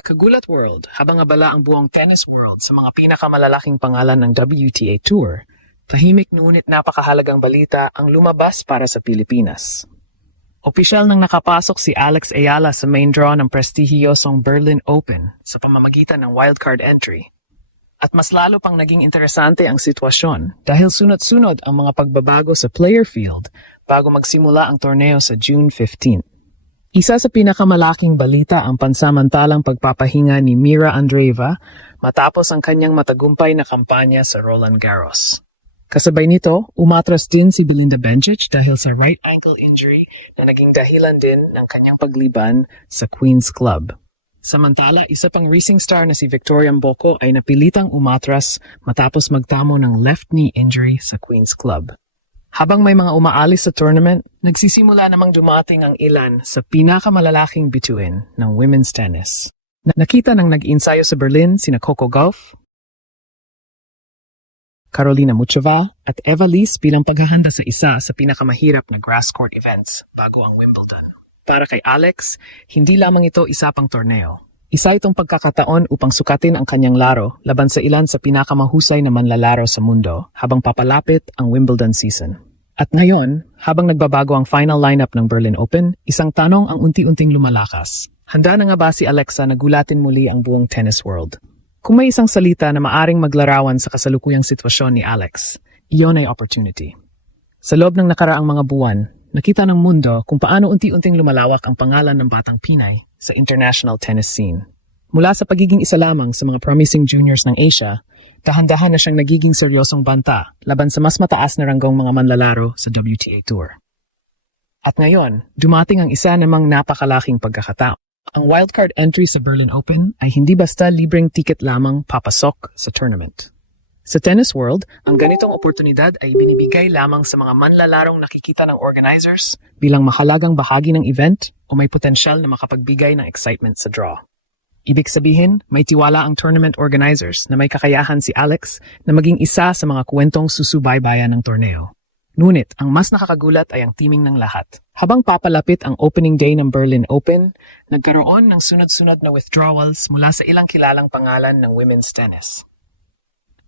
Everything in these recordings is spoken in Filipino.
Kagulat World, habang abala ang buong tennis world sa mga pinakamalalaking pangalan ng WTA Tour, tahimik ngunit napakahalagang balita ang lumabas para sa Pilipinas. Opisyal nang nakapasok si Alex Ayala sa main draw ng prestihiyosong Berlin Open sa pamamagitan ng wildcard entry. At mas lalo pang naging interesante ang sitwasyon dahil sunod-sunod ang mga pagbabago sa player field bago magsimula ang torneo sa June 15. Isa sa pinakamalaking balita ang pansamantalang pagpapahinga ni Mira Andreeva matapos ang kanyang matagumpay na kampanya sa Roland Garros. Kasabay nito, umatras din si Belinda Bencic dahil sa right ankle injury na naging dahilan din ng kanyang pagliban sa Queen's Club. Samantala, isa pang racing star na si Victoria Mboko ay napilitang umatras matapos magtamo ng left knee injury sa Queen's Club. Habang may mga umaalis sa tournament, nagsisimula namang dumating ang ilan sa pinakamalalaking bituin ng women's tennis. Nakita ng nag-ensayo sa Berlin sina Coco Gauff, Karolina Muchova at Eva Lise bilang paghahanda sa isa sa pinakamahirap na grass court events bago ang Wimbledon. Para kay Alex, hindi lamang ito isa pang torneo. Isa itong pagkakataon upang sukatin ang kanyang laro laban sa ilan sa pinakamahusay na manlalaro sa mundo habang papalapit ang Wimbledon season. At ngayon, habang nagbabago ang final lineup ng Berlin Open, isang tanong ang unti-unting lumalakas. Handa na nga ba si Alexa na gulatin muli ang buong tennis world? Kung may isang salita na maaring maglarawan sa kasalukuyang sitwasyon ni Alex, iyon ay opportunity. Sa loob ng nakaraang mga buwan, nakita ng mundo kung paano unti-unting lumalawak ang pangalan ng batang Pinay sa international tennis scene. Mula sa pagiging isa lamang sa mga promising juniors ng Asia, dahan-dahan na siyang nagiging seryosong banta laban sa mas mataas na ranggong mga manlalaro sa WTA Tour. At ngayon, dumating ang isa namang napakalaking pagkakataon. Ang wildcard entry sa Berlin Open ay hindi basta libreng ticket lamang papasok sa tournament. Sa tennis world, ang ganitong oportunidad ay binibigay lamang sa mga manlalarong nakikita ng organizers bilang mahalagang bahagi ng event o may potensyal na makapagbigay ng excitement sa draw. Ibig sabihin, may tiwala ang tournament organizers na may kakayahan si Alex na maging isa sa mga kwentong susubaybayan ng torneo. Ngunit, ang mas nakakagulat ay ang teaming ng lahat. Habang papalapit ang opening day ng Berlin Open, nagkaroon ng sunod-sunod na withdrawals mula sa ilang kilalang pangalan ng women's tennis.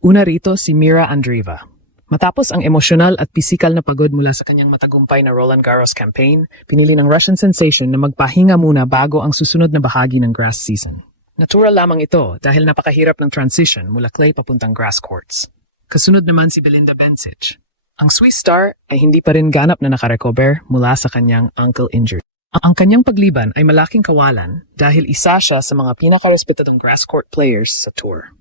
Una rito si Mira Andreeva. Matapos ang emosyonal at pisikal na pagod mula sa kanyang matagumpay na Roland Garros campaign, pinili ng Russian sensation na magpahinga muna bago ang susunod na bahagi ng grass season. Natural lamang ito dahil napakahirap ng transition mula clay papuntang grass courts. Kasunod naman si Belinda Bencic. Ang Swiss star ay hindi pa rin ganap na nakarecover mula sa kanyang ankle injury. Ang kanyang pagliban ay malaking kawalan dahil isa siya sa mga pinakarespetadong grass court players sa tour.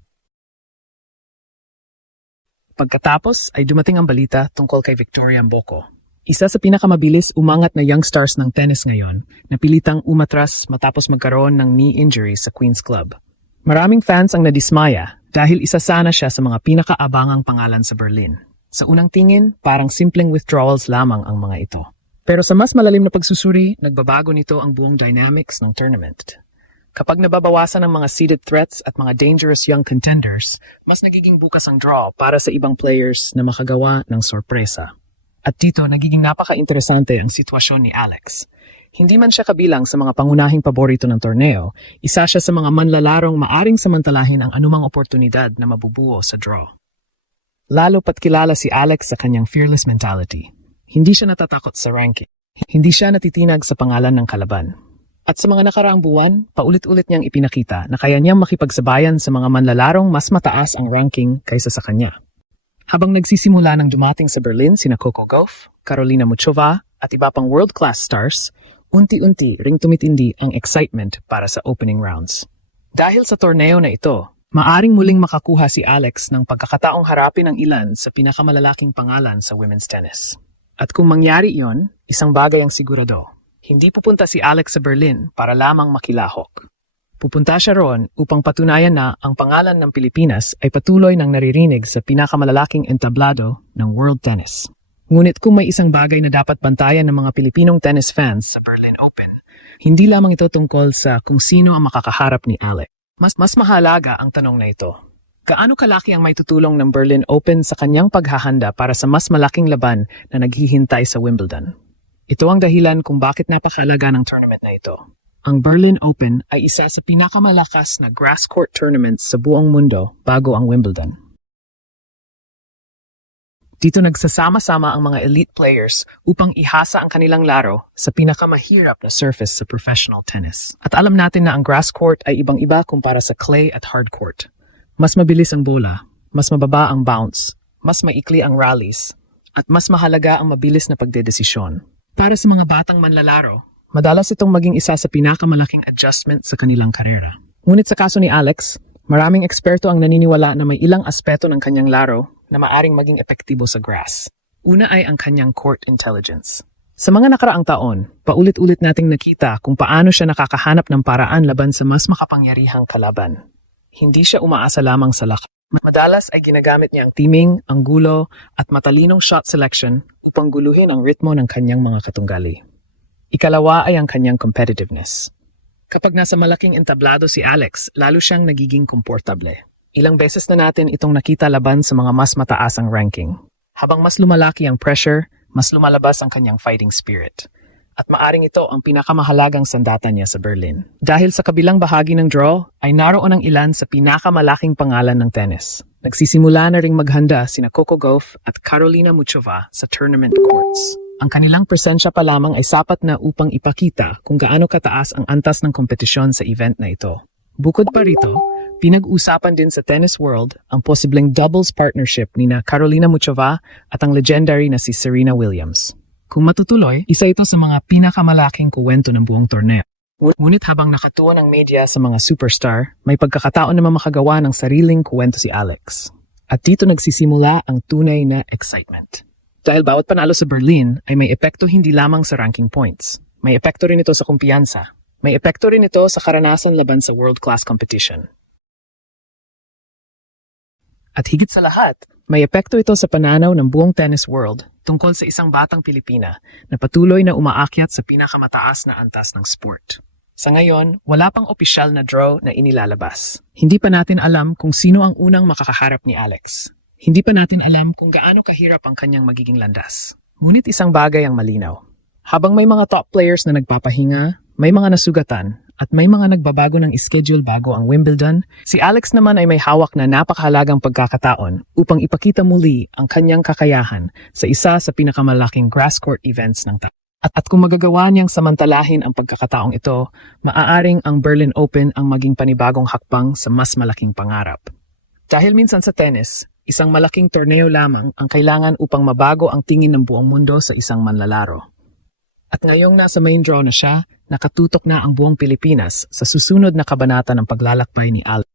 Pagkatapos ay dumating ang balita tungkol kay Victoria Mboko. Isa sa pinakamabilis umangat na young stars ng tennis ngayon na pilitang umatras matapos magkaroon ng knee injury sa Queen's Club. Maraming fans ang nadismaya dahil isa sana siya sa mga pinakaabangang pangalan sa Berlin. Sa unang tingin, parang simpleng withdrawals lamang ang mga ito. Pero sa mas malalim na pagsusuri, nagbabago nito ang buong dynamics ng tournament. Kapag nababawasan ang mga seeded threats at mga dangerous young contenders, mas nagiging bukas ang draw para sa ibang players na makagawa ng sorpresa. At dito, nagiging napaka-interesante ang sitwasyon ni Alex. Hindi man siya kabilang sa mga pangunahing paborito ng torneo, isa siya sa mga manlalarong maaring samantalahin ang anumang oportunidad na mabubuo sa draw. Lalo pat kilala si Alex sa kanyang fearless mentality. Hindi siya natatakot sa ranking. Hindi siya natitinag sa pangalan ng kalaban. At sa mga nakaraang buwan, paulit-ulit niyang ipinakita na kaya niyang makipagsabayan sa mga manlalarong mas mataas ang ranking kaysa sa kanya. Habang nagsisimula ng dumating sa Berlin sina Coco Gauff, Karolina Muchova at iba pang world-class stars, unti-unti ring tumitindi ang excitement para sa opening rounds. Dahil sa torneo na ito, maaring muling makakuha si Alex ng pagkakataong harapin ang ilan sa pinakamalalaking pangalan sa women's tennis. At kung mangyari iyon, isang bagay ang sigurado. Hindi pupunta si Alex sa Berlin para lamang makilahok. Pupunta siya roon upang patunayan na ang pangalan ng Pilipinas ay patuloy nang naririnig sa pinakamalalaking entablado ng world tennis. Ngunit kung may isang bagay na dapat bantayan ng mga Pilipinong tennis fans sa Berlin Open, hindi lamang ito tungkol sa kung sino ang makakaharap ni Alex. Mas mahalaga ang tanong na ito. Gaano kalaki ang may tutulong ng Berlin Open sa kanyang paghahanda para sa mas malaking laban na naghihintay sa Wimbledon? Ito ang dahilan kung bakit napakahalaga ng tournament na ito. Ang Berlin Open ay isa sa pinakamalakas na grass court tournaments sa buong mundo bago ang Wimbledon. Dito nagsasama-sama ang mga elite players upang ihasa ang kanilang laro sa pinakamahirap na surface sa professional tennis. At alam natin na ang grass court ay ibang-iba kumpara sa clay at hard court. Mas mabilis ang bola, mas mababa ang bounce, mas maikli ang rallies, at mas mahalaga ang mabilis na pagdedesisyon. Para sa mga batang manlalaro, madalas itong maging isa sa pinakamalaking adjustment sa kanilang karera. Ngunit sa kaso ni Alex, maraming eksperto ang naniniwala na may ilang aspeto ng kanyang laro na maaring maging epektibo sa grass. Una ay ang kanyang court intelligence. Sa mga nakaraang taon, paulit-ulit nating nakita kung paano siya nakakahanap ng paraan laban sa mas makapangyarihang kalaban. Hindi siya umaasa lamang sa lakas. Madalas ay ginagamit niya ang timing, ang gulo, at matalinong shot selection upang guluhin ang ritmo ng kanyang mga katunggali. Ikalawa ay ang kanyang competitiveness. Kapag nasa malaking entablado si Alex, lalo siyang nagiging komportable. Ilang beses na natin itong nakita laban sa mga mas mataas ang ranking. Habang mas lumalaki ang pressure, mas lumalabas ang kanyang fighting spirit. At maaring ito ang pinakamahalagang sandata niya sa Berlin. Dahil sa kabilang bahagi ng draw, ay naroon ang ilan sa pinakamalaking pangalan ng tennis. Nagsisimula na ring maghanda sina Coco Gauff at Karolina Muchova sa tournament courts. Ang kanilang presensya pa lamang ay sapat na upang ipakita kung gaano kataas ang antas ng kompetisyon sa event na ito. Bukod pa rito, pinag-usapan din sa tennis world ang posibleng doubles partnership ni na Karolina Muchova at ang legendary na si Serena Williams. Kung matutuloy, isa ito sa mga pinakamalaking kuwento ng buong torneo. Ngunit habang nakatuon ang media sa mga superstar, may pagkakataon na makagawa ng sariling kuwento si Alex. At dito nagsisimula ang tunay na excitement. Dahil bawat panalo sa Berlin ay may epekto hindi lamang sa ranking points. May epekto rin ito sa kumpiyansa. May epekto rin ito sa karanasan laban sa world-class competition. At higit sa lahat, may epekto ito sa pananaw ng buong tennis world tungkol sa isang batang Pilipina na patuloy na umaakyat sa pinakamataas na antas ng sport. Sa ngayon, wala pang opisyal na draw na inilalabas. Hindi pa natin alam kung sino ang unang makakaharap ni Alex. Hindi pa natin alam kung gaano kahirap ang kanyang magiging landas. Ngunit isang bagay ang malinaw. Habang may mga top players na nagpapahinga, may mga nasugatan, at may mga nagbabago ng schedule bago ang Wimbledon, si Alex naman ay may hawak na napakahalagang pagkakataon upang ipakita muli ang kanyang kakayahan sa isa sa pinakamalaking grass court events ng taon. At kung magagawa niyang samantalahin ang pagkakataong ito, maaaring ang Berlin Open ang maging panibagong hakbang sa mas malaking pangarap. Dahil minsan sa tennis, isang malaking torneo lamang ang kailangan upang mabago ang tingin ng buong mundo sa isang manlalaro. At ngayong nasa main draw na siya, nakatutok na ang buong Pilipinas sa susunod na kabanata ng paglalakbay ni Alex.